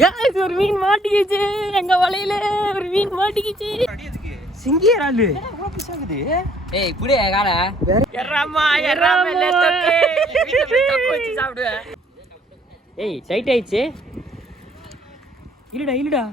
guys, ஒரு மீன் மாட்டிக்கிச்சு. எங்க வலையில ஒரு மீன் மாட்டிக்கிச்சு. சிங்கிய ராலு ஏய் இப்படி கால தொக்கு. தொக்கு வச்சு சாப்பிடுவேன் ஏய் டைட் ஆயிடுச்சு. இல்லடா இல்லடா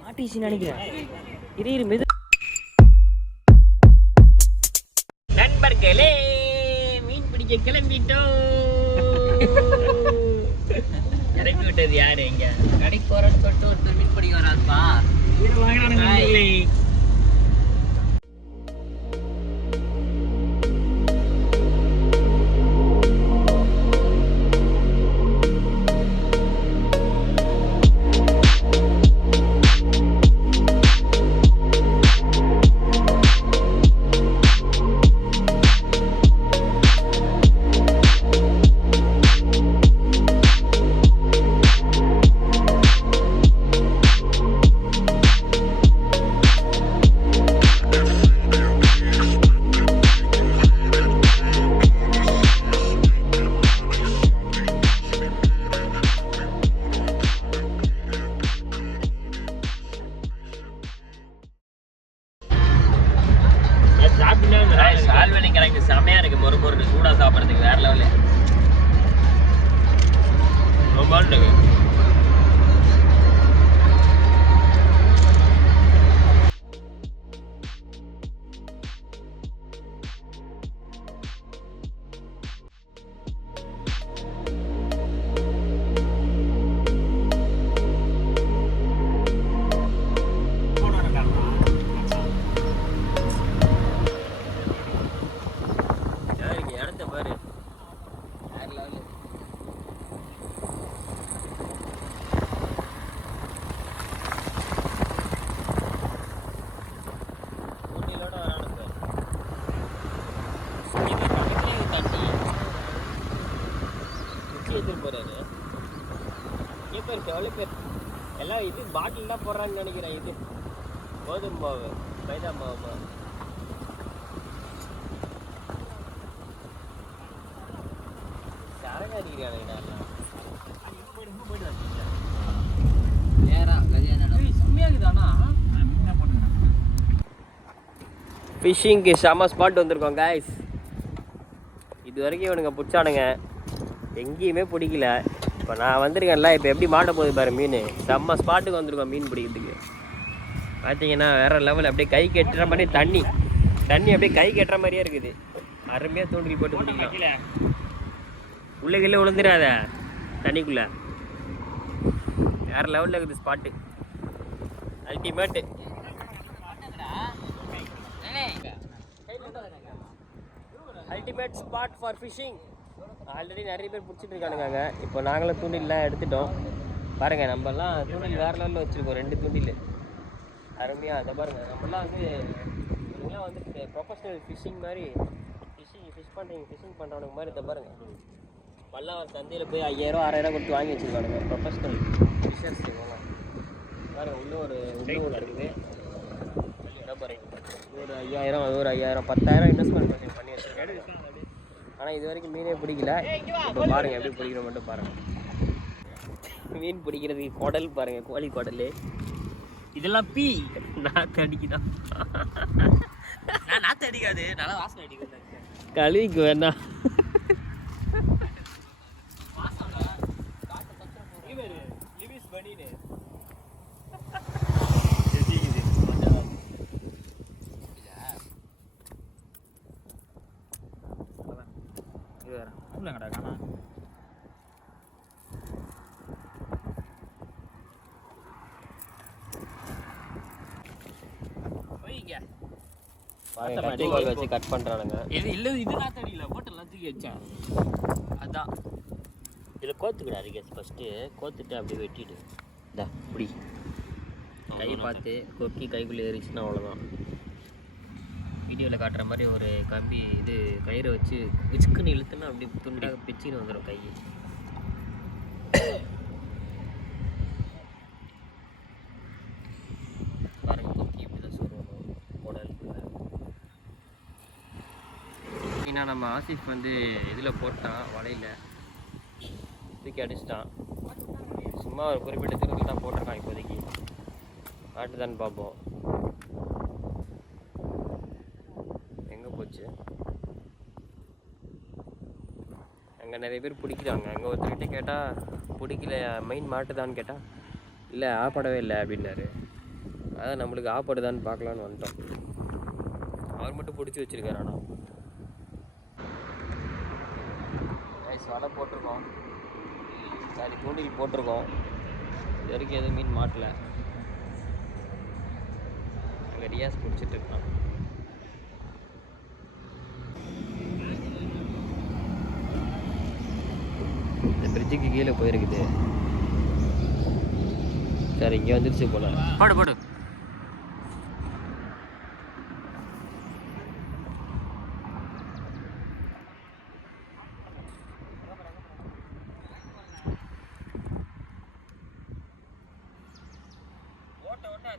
மாட்டிச்சு நினைக்கிறேன். இரு இரு மெது. நண்பர்களே மீன் பிடிக்க கிளம்பிட்டோம். விட்டது யாரு இங்க? கடைக்கு போறேன்னு சொல்லிட்டு ஒருத்தர் மீன் பிடிக்க வராதுப்பா பேர் எவ்வளோ பேர் எல்லாம் இது பாட்டில் தான் போடுறாங்கன்னு நினைக்கிறேன் இது. கோதுமை மாவு மைதா மாவு சரக்கு அடிக்கிறானுங்கடா எல்லாம். ஃபிஷ்ஷிங்க்கு செம ஸ்பாட் வந்திருக்கோம் காய்ஸ் இது வரைக்கும் இவனுங்க பிடிச்சானுங்க. எங்கேயுமே பிடிக்கல. இப்போ நான் வந்திருக்கேன்ல இப்போ எப்படி மாட்ட போகுது பாரு மீன். செம்ம ஸ்பாட்டுக்கு வந்திருக்கோம் மீன் பிடிக்கிறதுக்கு. பார்த்தீங்கன்னா வேறு லெவல் அப்படியே கை கெட்டுற மாதிரி தண்ணி. தண்ணி அப்படியே கை கெட்டுற மாதிரியே இருக்குது. அருமையாக தூண்டில் போட்டு பிடிக்கலாம் உள்ளே கீழே விழுந்துடாத. தண்ணிக்குள்ளே. வேறு லெவலில் இருக்குது spot ultimate ultimate spot for fishing already நிறைய பேர் பிடிச்சிட்டு இருக்கானுங்க இப்போ நாங்களும் தூண்டில்லாம் எடுத்துட்டோம். பாருங்கள் நம்மலாம் தூண்டில் வேறு லெவலில் வச்சுருக்கோம் ரெண்டு தூண்டில் அருமையாக அதை பாருங்கள் நம்மலாம் வந்து இவங்களாம் வந்து ப்ரொஃபஷனல் ஃபிஷிங் மாதிரி ஃபிஷிங் ஃபிஷ் பண்ணுறீங்க ஃபிஷிங் பண்ணுறவனுக்கு மாதிரி இதை பாருங்கள் பல்லாவர் சந்தையில் போய் ஐயாயிரம் ஆறாயிரம் கொடுத்து வாங்கி வச்சுருக்கானுங்க. ப்ரொஃபஷனல் ஃபிஷர்ஸ் இவங்கலாம் பாருங்கள் இன்னும் ஒரு இன்னும் ஒரு இருக்குது ஒரு ஐயாயிரம் அது ஒரு ஐயாயிரம். பத்தாயிரம் இன்வெஸ்ட்மெண்ட் பண்ணி பண்ணி வச்சுருக்காங்க ஆனால் இது வரைக்கும் மீனே பிடிக்கல. இப்போ பாருங்கள் எப்படி பிடிக்கிறோம் மட்டும் பாருங்கள் மீன் பிடிக்கிறதுக்கு குடல் பாருங்கள் கோழி குடல். இதெல்லாம் பீ. நாத்து அடிக்குதான் நான் நாத்து அடிக்காது. நல்லா வாசனை அடிக்குது கழுவிக்கு வேணா. இது வேற உள்ளங்கடா காணா பாருங்க கத்திரிக்கோல் வச்சு கட் பண்ணுறானுங்க இது இல்ல இது ஹோட்டல்லாம் தூக்கி வச்சேன் அதான். இதில் கோத்துக்கிடாது கேஸ் ஃபஸ்ட்டு கோத்துட்டு அப்படியே வெட்டிடு. இந்தா இப்படி கை பார்த்து கொக்கி கைக்குள்ளே ஏறிச்சுன்னா அவ்வளோதான் வீடியோவில் காட்டுற மாதிரி ஒரு கம்பி இது கயிறை வச்சு விச்சுக்குன்னு இழுத்துனா அப்படி துண்டாக பிச்சுன்னு வந்துடும் கை பாருங்க கொக்கி இப்படி தான் சொல்லணும் உடல் ஏன்னா நம்ம ஆசிஃப் வந்து இதில் போட்டான் வலையில் தூக்கி அடிச்சிட்டான். சும்மா ஒரு குறிப்பிட்ட தூரத்தில் தான் போட்டிருக்கான் இப்போதைக்கு. காட்டுதான்னு பார்ப்போம். எங்கே போச்சு? அங்கே நிறைய பேர் பிடிக்கிறாங்க. அங்கே ஒருத்தர்கிட்ட கேட்டால் பிடிக்கல மெயின் மாட்டுதான்னு கேட்டால் இல்லை ஆப்படவே இல்லை அப்படின்னாரு. அதான் நம்மளுக்கு ஆப்படுதான்னு பார்க்கலான்னு வந்துட்டோம். அவர் மட்டும் பிடிச்சி வச்சிருக்காரு ஆனால் வலை போட்டிருக்கோம். சாரி தூண்டில் போட்டிருக்கோம். இது வரைக்கும் எதுவும் மீன் மாட்டல. அங்கே ரியாஸ் பிடிச்சிட்டு இந்த பிரிட்ஜுக்கு கீழே போயிருக்குது. சார் இங்கே வந்துருச்சு போல. போடு போடு.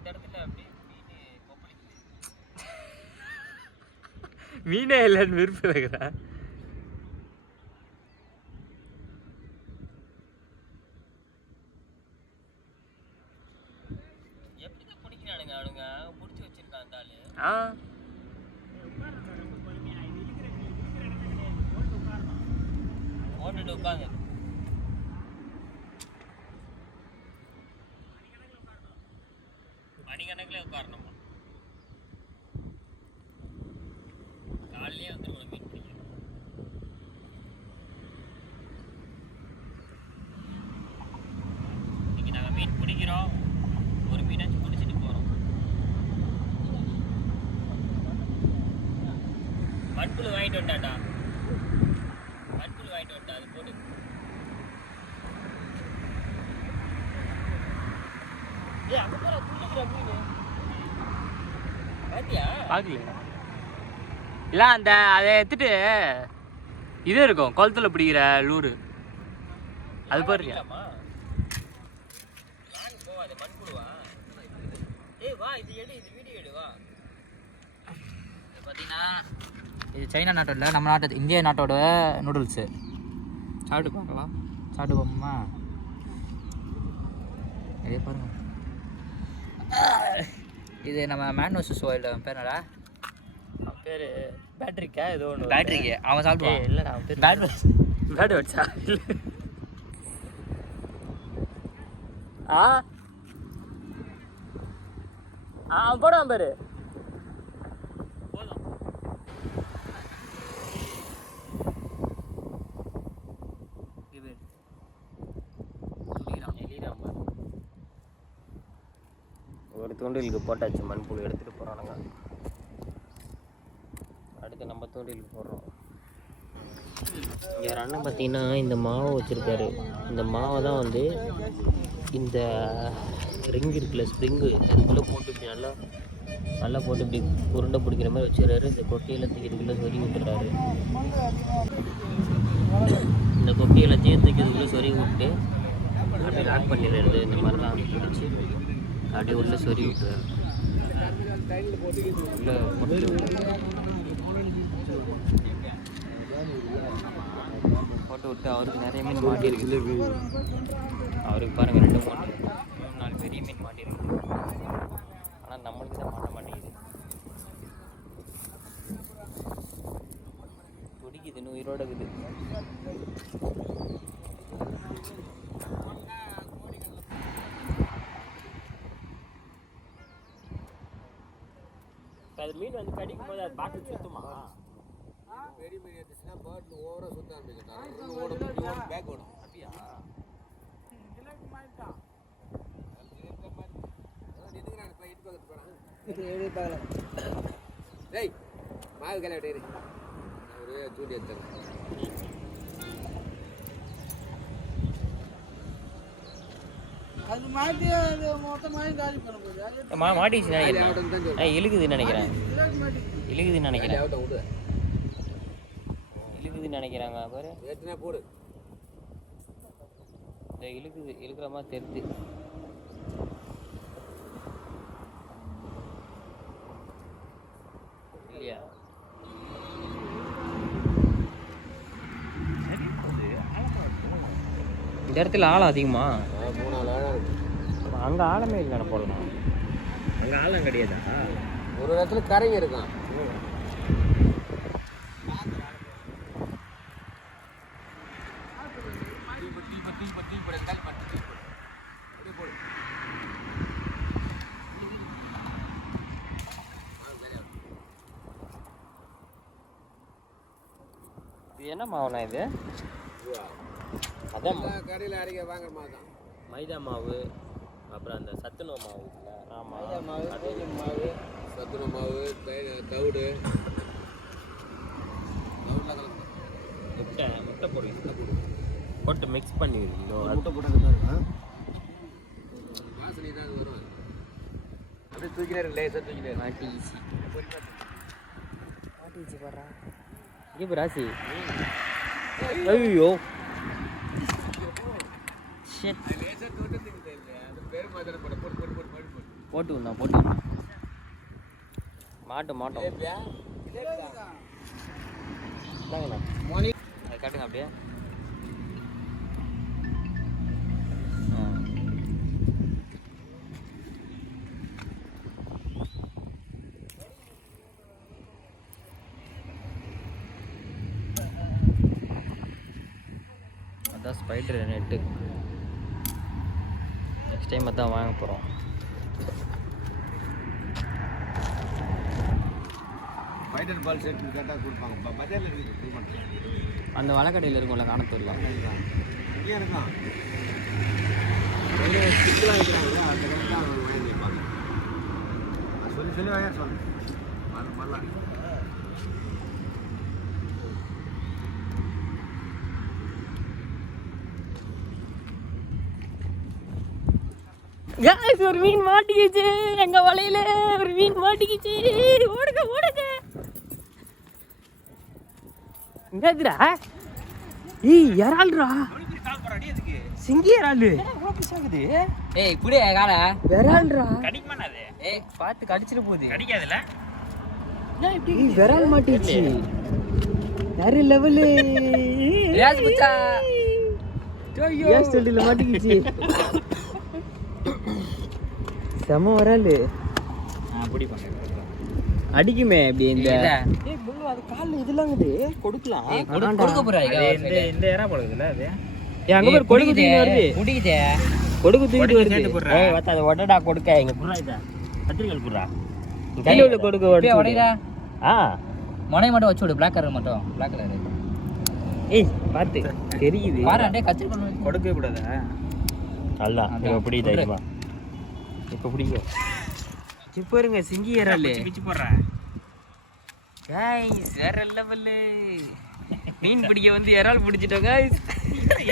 ஓட்ட இடத்துல அப்படியே மீன் கொப்பளிக்குது. மீனே இல்லைன்னு விருப்பம் இருக்கிறேன் எப்படி தான் பிடிக்கிறானுங்க அவனுங்க பிடிச்சி வச்சிருக்கான் அந்த ஆளு ஆ ஓட்டுட்டு உட்காந்து மணிக்கணக்கில் உட்காரணுமா? காலையிலே வந்துருவோம் மீன் பிடிக்கணும் இன்னைக்கு நாங்கள் மீன் பிடிக்கிறோம் ஒரு மீனாச்சும் பிடிச்சிட்டு போகிறோம் மண்புழு வாங்கிட்டு வந்தாண்டா மண்புழு வாங்கிட்டு வந்தா அது போடு. ஏய் அங்க போற துள்ளுக்குற மீன் பாத்தியா? பார்க்கல இல்லை அந்த அதை எடுத்துட்டு இது இருக்கும் குளத்துல பிடிக்கிற லூரு. அது பாரு பிடிக்கலாமா? லாரி போகாது மண்புழுவா ஏய் வா இது சைனா நாட்டோட நம்ம நாட்டு இந்திய நாட்டோட நூடுல்ஸு. சாப்பிட்டு பார்க்கலாம். சாப்பிட்டு பார்ப்போமா? இதே பாருங்க. இது நம்ம மேன் வர்சஸ் வைல்டு அவன் பேர் என்னடா பேரு பேட்ரிக்கா ஏதோ ஒன்று பேட்ரிக்கு அவன் சாப்பிடுவான். இல்லைடா அவன் பேர் பேட் பேட் வச்சா? ஆ? ஆ அவன் போடுவான் பேரு. தூண்டிலுக்கு போட்டாச்சு மண்புழு எடுத்துகிட்டு போகிறானுங்க அடுத்து நம்ம தூண்டிலுக்கு போடுறோம் இங்கே அண்ணன் பார்த்தீங்கன்னா இந்த மாவை வச்சுருக்காரு. இந்த மாவை தான் வந்து இந்த ரிங் இருக்குல்ல ஸ்ப்ரிங்கு அதுக்குள்ளே போட்டு இப்படி நல்லா நல்லா போட்டு இப்படி உருண்டை பிடிக்கிற மாதிரி வச்சுறாரு இந்த கொட்டி எல்லாத்தையும் இதுக்குள்ளே சொறி விட்டுறாரு இந்த கொட்டி எல்லாத்தையும் தூக்கி இதுக்குள்ளே சொறி விட்டு அப்படியே லாக் பண்ணிடுறது இந்த மாதிரிலாம் பிடிச்சி அப்படியே உள்ளே சொறி விட்டு உள்ளே போட்டு விட்டு அவருக்கு நிறைய மீன் மாட்டிருக்குது அவருக்கு பாருங்க ரெண்டு மூணு மூணு நாலு பெரிய மீன் மாட்டிருக்கு ஆனால் நம்மளுக்கு தான் மாட்ட மாட்டேங்குது. துடிக்குது இன்னும் உயிரோட இருக்குது. அது மீன் வந்து கடிக்கும் போது அது பாட்டில் சுத்துமா? பெரிய மீன் எடுத்துச்சுன்னா பாட்டில் ஓவராக சுத்த ஆரம்பிச்சுட்டாங்க ஓடும். பேக் ஓடும். அப்படியா? டேய் மாவு கலை விட்டு ஒரு தூண்டி எடுத்துறேன் மா மாட்டிச்சு நினைக்கிறேன் ஆ இழுக்குதுன்னு நினைக்கிறேன். இழுக்குதுன்னு நினைக்கிறேன். ஆகட்டும் விடு. இழுக்குதுன்னு நினைக்கிறாங்க பாரு. ஏற்றுனா போடு. இழுக்குது இழுக்கிற மாதிரி தெரியுது இல்லையா? இந்த இடத்துல ஆழம் அதிகமா? மூணாவது அங்கே ஆழமே இல்லைண்ணா போடலாம் அங்கே ஆழம் கிடையாதா? ஒரு இடத்துல கரைங்க இருக்கான். இது என்ன மாவுண்ணா இது? அதான் கடையில் அரைக்க வாங்குற மாதிரி தான் மைதா மாவு அப்புறம் அந்த சத்துணவு மாவு இருக்குல்ல? ஆமாம் மாவு கோதுமை மாவு. சத்துணவு மாவு தயிர் தவிடு. முட்டை முட்டை போடுவீங்க போட்டு மிக்ஸ் பண்ணி முட்டை போட்டு வாசனை தான் வரும். அப்படியே தூக்கினே இருக்கு லேசாக தூக்கினே இருக்கு. மாட்டி ஈஸி இங்கே போய் ராசி. ஐயோ. ஷிட் லேசாக தொட்டு தூக்கிட்டே இருக்கு. அந்த பேர் மாதிரி போட்டு போட்டு போட்டு போட்டு மாட்டோம் மாட்டோம் அதை கட்டுங்க அப்படியே. அதான் ஸ்பைடர் நெட்டு நெக்ஸ்ட் டைம் அதான் வாங்க போகிறோம் ஃபைட்டர் பால் செட் கேட்டால் கொடுப்பாங்க. பஜார்ல இருக்குது அந்த வழக்கடையில் இருக்கும்ல காணத்தூரில். இங்கே இருக்கான் வெளியே ஸ்டிக்கெலாம் வைக்கிறாங்க. அந்த கடையில் தான் சொல்லி சொல்லி வாங்க சொல்லு. மர காய்ஸ் ஒரு மீன் மாட்டிக்கிச்சு எங்க வலையில ஒரு மீன் மாட்டிக்கிச்சு ஓடுங்க ஓடுங்க என்னதுடா ஏய் இறால்ரா சிங்கி இறாலு ஏய் இப்படியே கால விரால்ரா கடிக்குமாண்ணா அது ஏய் பார்த்து கடிச்சிட்டு போகுது கடிக்காதுல்ல ஏய் விரால் மாட்டிக்கிச்சு வேற லெவலு ரியாஸ் புச்சா கேஸ் ஸ்டண்டில் மாட்டிக்கிச்சு செம வராலு. அடிக்குமே இப்படி இந்த அது கால்ல இதெல்லாங்குது கொடுக்கலாம். கொடுக்க போறாங்க இந்த இந்த ஏரா போடுதுல்ல அது? ஏய் அங்க பேர் கொடுக்கு தூக்கி வருது. குடிக்குதே கொடுக்கு தூக்கிட்டு வருது. ஏய் வத்தா அதை ஒடடா கொடுக்க இங்க புறா இதா. கத்திரிக்கால் புறா கையில உள்ள கொடுக்க உடைச்சு உடைடா. ஆ. முனை மட்டும் வச்சு விடு பிளாக் கலர் மட்டும் பிளாக் கலர் ஏய் பாத்து தெரியுது. பாரு அப்படியே கத்திரிக்கோள் கொடுக்கவே கூடாதா? நல்லா அதான். இப்ப பிடி விட்ரு. தைரியமா இப்ப பிடிக்கும் இப்ப பாருங்க சிங்கி ஏறாலு பிச்சு போடுறேன் கைஸ் வேற லெவலு. மீன் பிடிக்க வந்து இறால் பிடிச்சிட்டோம் கைஸ்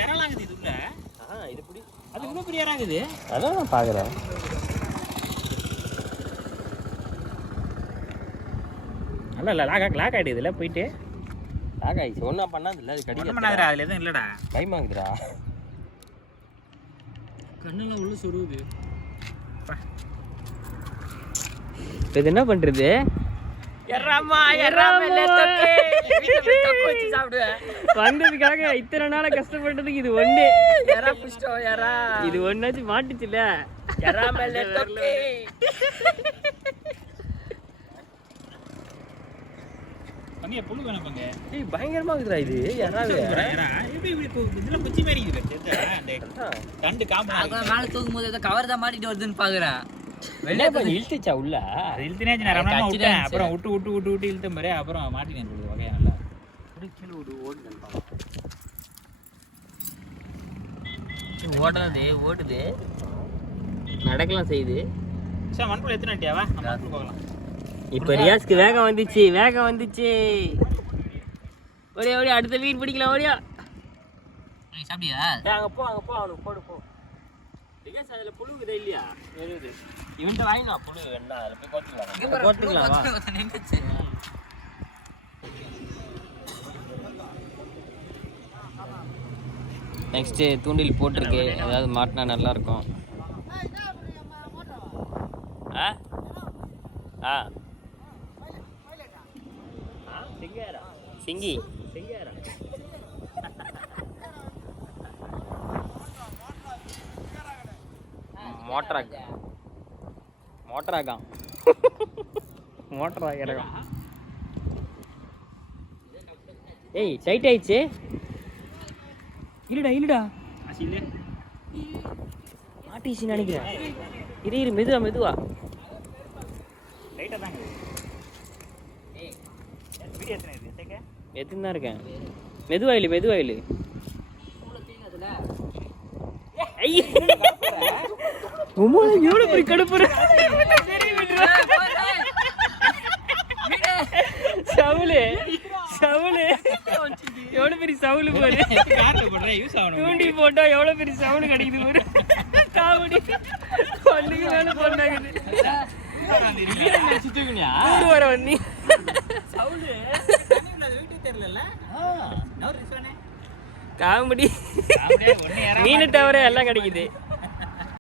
இறலாங்குது இதுக்குள்ள ஆ இது பிடி அது இவ்வளோ பெரிய இறாங்குது அதான் நான் பார்க்குறேன் அல்ல இல்லை லாக் லாக் ஆகிடுதுல போயிட்டு. லாக் ஆயிடுச்சு. ஒன்றும் பண்ணாதுல்ல அது கடிக்க பண்ணாதுடா அதில் எதுவும் இல்லைடா. பயமாகுதுடா. கண்ணெல்லாம் உள்ள சொருகுது. இப்போ இது என்ன பண்ணுறது எறாமா எறாம வச்சு சாப்பிடுவேன் வந்ததுக்காக இத்தனை நாளா கஷ்டப்பட்டதுக்கு இது ஒண்ணு. எறா புஷ்டம் எறா இது ஒன்னாச்சும் மாட்டுச்சுல எறாம தொக்கே பங்கைய புல்லு வேணும் பங்க? ஏய் பயங்கரமா இருக்குதுடா இது. யாராவது? இப்படி இப்படி இதெல்லாம் குச்சி மாதிரி இருக்குது தண்டு காம்பு நான் மேல தூக்கும் போது ஏதோ கவர் தான் மாட்டிட்டு வருதுன்னு பாக்குறேன் வெளியே இழுத்துச்சா உள்ள? அது இழுத்துனேச்சு நான் ரொம்ப நேரமா கச்சிதான் விட்டேன். இருந்துச்சு. அப்புறம் விட்டு விட்டு விட்டு விட்டு இழுத்த மாதிரி அப்புறம் மாட்டினேன் சொல்லுது வகையா நல்லா. ஓடுறது ஓடுது நடக்கலாம் செய்யுது. சார் மண்புல எத்தனை அட்டியாவா நம்ம போகலாம். இப்போ ரியாஸ்க்கு வேகம் வந்துச்சு வேகம் வந்துச்சு. ஓடியா ஓடியா அடுத்த மீன் பிடிக்கலாம் ஓடியா. ஏய், சாப்பிட்டியா? அங்க போ அங்க போ அவனுக்கு போடு போ. ரியாஸ் அதுல புழுகுதே இல்லையா? இருக்குது இவன்ட்ட வாங்கினா புழு வேணா அதுல போய் கோத்துக்கலாம். கோத்துக்கலாம் நெக்ஸ்ட்டு தூண்டில் போட்டிருக்கு. ஏதாவது மாட்டினா நல்லா இருக்கும் ஆ? ஆ. சிங்கி மோட்டராக். மோட்டராக்காம் மோட்டராக் இறக்கம் ஏய் டைட் ஆயிடுச்சு. இல்லடா இல்லடா மாட்டிச்சு நினைக்கிறேன். இரு இரு மெதுவா மெதுவா. எதுன்னு தான் இருக்கேன். மெதுவா இல்லு மெதுவா இல்லு ஐயே. உம்மா, எவ்வளவு பெரிய கடுப்புற சவுளு சவுளு எவ்வளவு பெரிய சவுளு பாரு. தூண்டி போட்டா எவ்வளவு பெரிய சவுளு கிடைக்குது பாரு. காமெடி பல்லுக்கு மேல ஊரு வர வந்தி காமெடி மீன் தவிர எல்லாம் கிடைக்குது.